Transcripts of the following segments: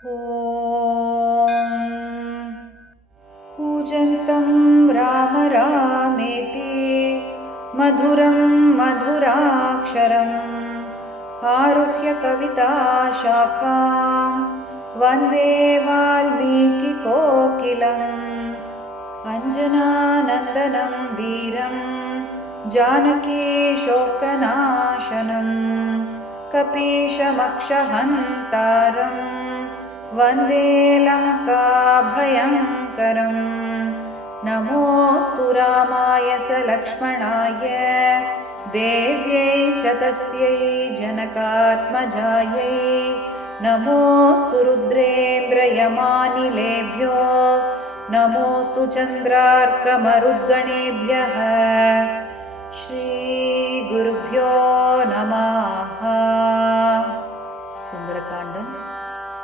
ॐ कूजन्तं राम रामेति मधुरं मधुराक्षरम् आरुह्य कविताशाखां वन्दे वाल्मीकिकोकिलम् अञ्जनानन्दनं वीरं जानकीशोकनाशनं कपीशमक्षहन्तारम् वन्दे लङ्काभयङ्करम् नमोऽस्तु रामाय सलक्ष्मणाय देव्यै च तस्यै जनकात्मजायै नमोऽस्तु रुद्रेन्द्रयमानिलेभ्यो नमोऽस्तु चन्द्रार्कमरुद्गणेभ्यः श्रीगुरुभ्यो नमः। सुन्दरकाण्डम्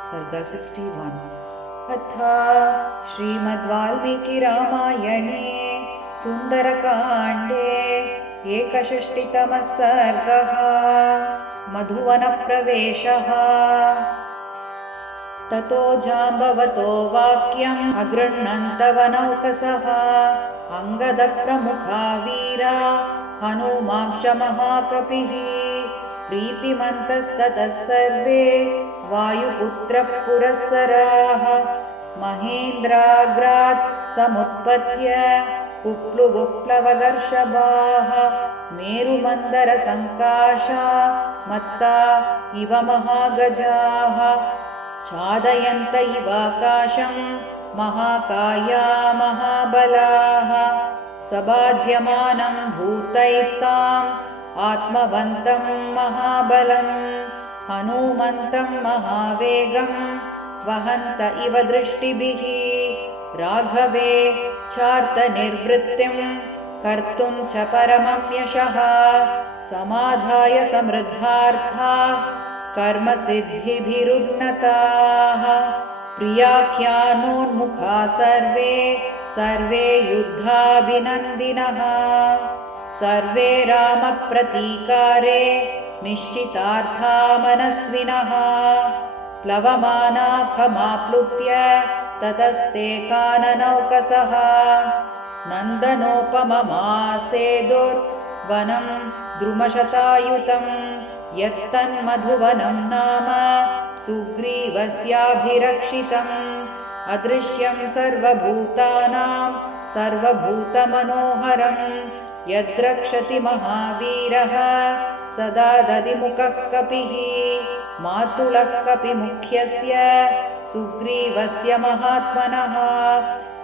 सर्ग 61। अथ श्रीमद्वाल्मीकिरामायणे सुन्दरकाण्डे 61तमः सर्गः। मधुवनप्रवेशः। ततो जाम्बवतो वाक्यम् अगृह्णन्तवनौकसः अङ्गदप्रमुखा वीरा हनूमांशमहाकपिः प्रीतिमन्तस्ततः सर्वे वायुपुत्रपुरःसराः महेन्द्राग्रात् समुत्पत्य कुप्लुबुप्लवगर्षभाः मेरुमन्दरसङ्काशा मत्ता इव महागजाः चादयन्त इवाकाशं महाकाया महाबलाः सभाज्यमानं भूतैस्ताम् आत्मवन्तं महाबलं हनूमन्तं महावेगं वहन्त इव दृष्टिभिः राघवे चार्तनिर्वृत्तिं कर्तुं च परमं यशः समाधाय समृद्धार्था कर्मसिद्धिभिरुन्नताः प्रियाख्यानोन्मुखा सर्वे युद्धाभिनन्दिनः सर्वे रामप्रतीकारे निश्चितार्था मनस्विनः प्लवमाना खमाप्लुत्य ततस्ते काननौकसः नन्दनोपममासेदुर्वनं द्रुमशतायुतं यत्तन्मधुवनं नाम सुग्रीवस्याभिरक्षितम् अदृश्यं सर्वभूतानां सर्वभूतमनोहरं यद्रक्षति महावीरः सदा दधिमुखः कपिः मातुलः कपिमुख्यस्य सुग्रीवस्य महात्मनः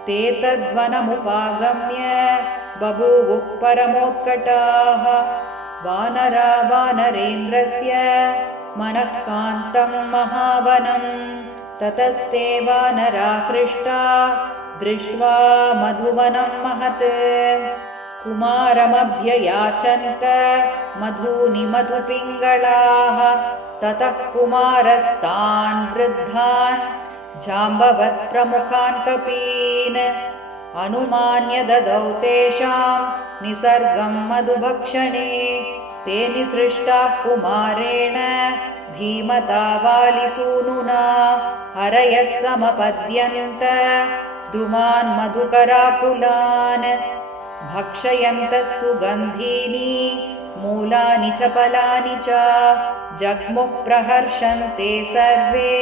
ते तद्वनमुपागम्य बभूवुः परमोत्कटाः वानरा वानरेन्द्रस्य मनःकान्तं महावनं ततस्ते वानरा हृष्टा दृष्ट्वा मधुवनं महत् कुमारमभ्ययाचन्त मधूनि मधुपिङ्गळाः ततः कुमारस्तान् वृद्धान् जाम्बवत्प्रमुखान् कपीन् अनुमान्य ददौ तेषां निसर्गं मधुभक्षणे ते निसृष्टाः कुमारेण धीमता वालिसूनुना हरयः समपद्यन्त द्रुमान् मधुकराकुलान् भक्षयन्तः सुगन्धीनि मूलानि च फलानि च जग्मुः प्रहर्षन्ते सर्वे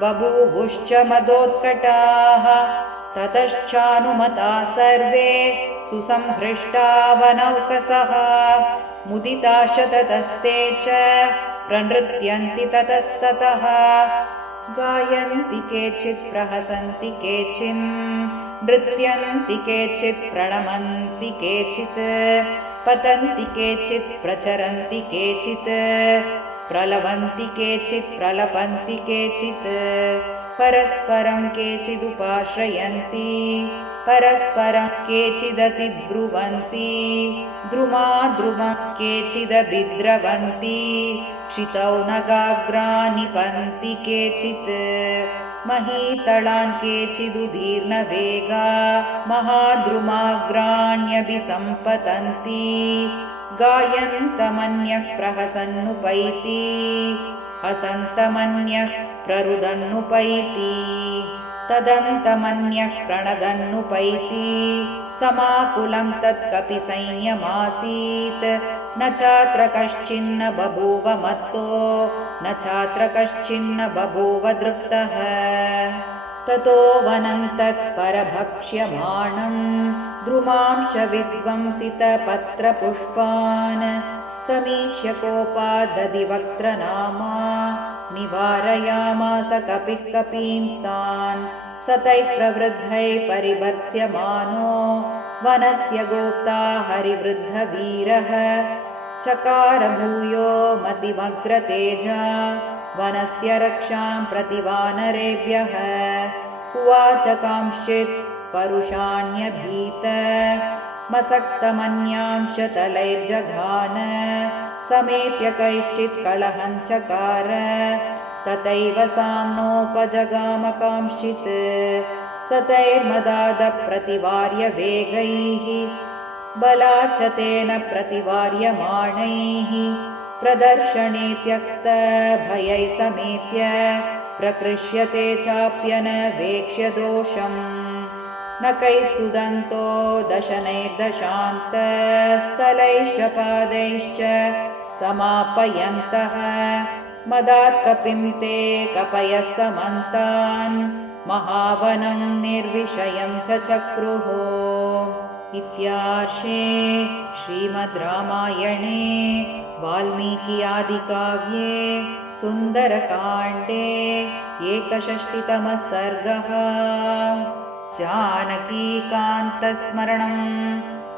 बभूवुश्च मदोत्कटाः ततश्चानुमता सर्वे सुसंहृष्टा वनौकसः मुदिताश्च ततस्ते च प्रनृत्यन्ति ततस्ततः गायन्ति केचित् प्रहसन्ति केचिन् नृत्यन्ति केचित् प्रणमन्ति केचित् पतन्ति केचित् प्रचरन्ति केचित् प्रलवन्ति केचित् प्रलपन्ति केचित् परस्परं केचिदुपाश्रयन्ति परस्परं केचिदतिब्रुवन्ति द्रुमाद्रुमं केचिदभिद्रवन्ति क्षितौ नगाग्राणि पन्ति केचित् महीतलान् केचिदुदीर्णवेगा महाद्रुमाग्राण्यभिसम्पतन्ति गायन्तमन्यः प्रहसन्नुपैति हसन्तमन्यः प्ररुदन्नुपैति तदन्तमन्यः प्रणदन्नुपैति समाकुलं तत्कपिसैन्यमासीत् न चात्र कश्चिन्न बभूव मत्तो न चात्र कश्चिन्न बभूव दृप्तः ततो वनन्तत्परभक्ष्यमाणं द्रुमांशविध्वंसितपत्रपुष्पान् समीक्ष्य कोपादधिवक्त्रनामा निवारयामास कपिः कपींस्तान् सतैः प्रवृद्धैः परिभर्त्स्यमानो वनस्य गोप्ता हरिवृद्धवीरः चकार भूयो मतिमग्रतेजा वनस्य रक्षां प्रति वानरेभ्यः उवाच कांश्चित् परुषाण्यभीत मसक्तमन्यांशतलैर्जघान समेत्य कैश्चित् कलहञ्चकार तथैव साम्नोपजगाम कांश्चित् सतैर्मदादप्रतिवार्य वेगैः बलाच्च तेन प्रतिवार्यमाणैः प्रदर्शने त्यक्तभयैः समेत्य प्रकृष्यते चाप्यनवेक्ष्य दोषम् न कैस्तुदन्तो दशनैर्दशान्तस्थलैश्च पादैश्च समापयन्तः मदात् कपिं ते कपयः समन्तान् महावनं निर्विषयं च चक्रुः। इत्यार्षे श्रीमद् रामायणे वाल्मीकि आदिकाव्ये सुन्दरकाण्डे 61तमः सर्गः। जानकीकान्तस्मरणं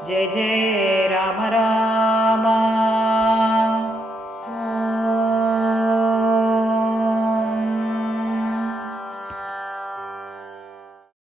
जय जय राम राम।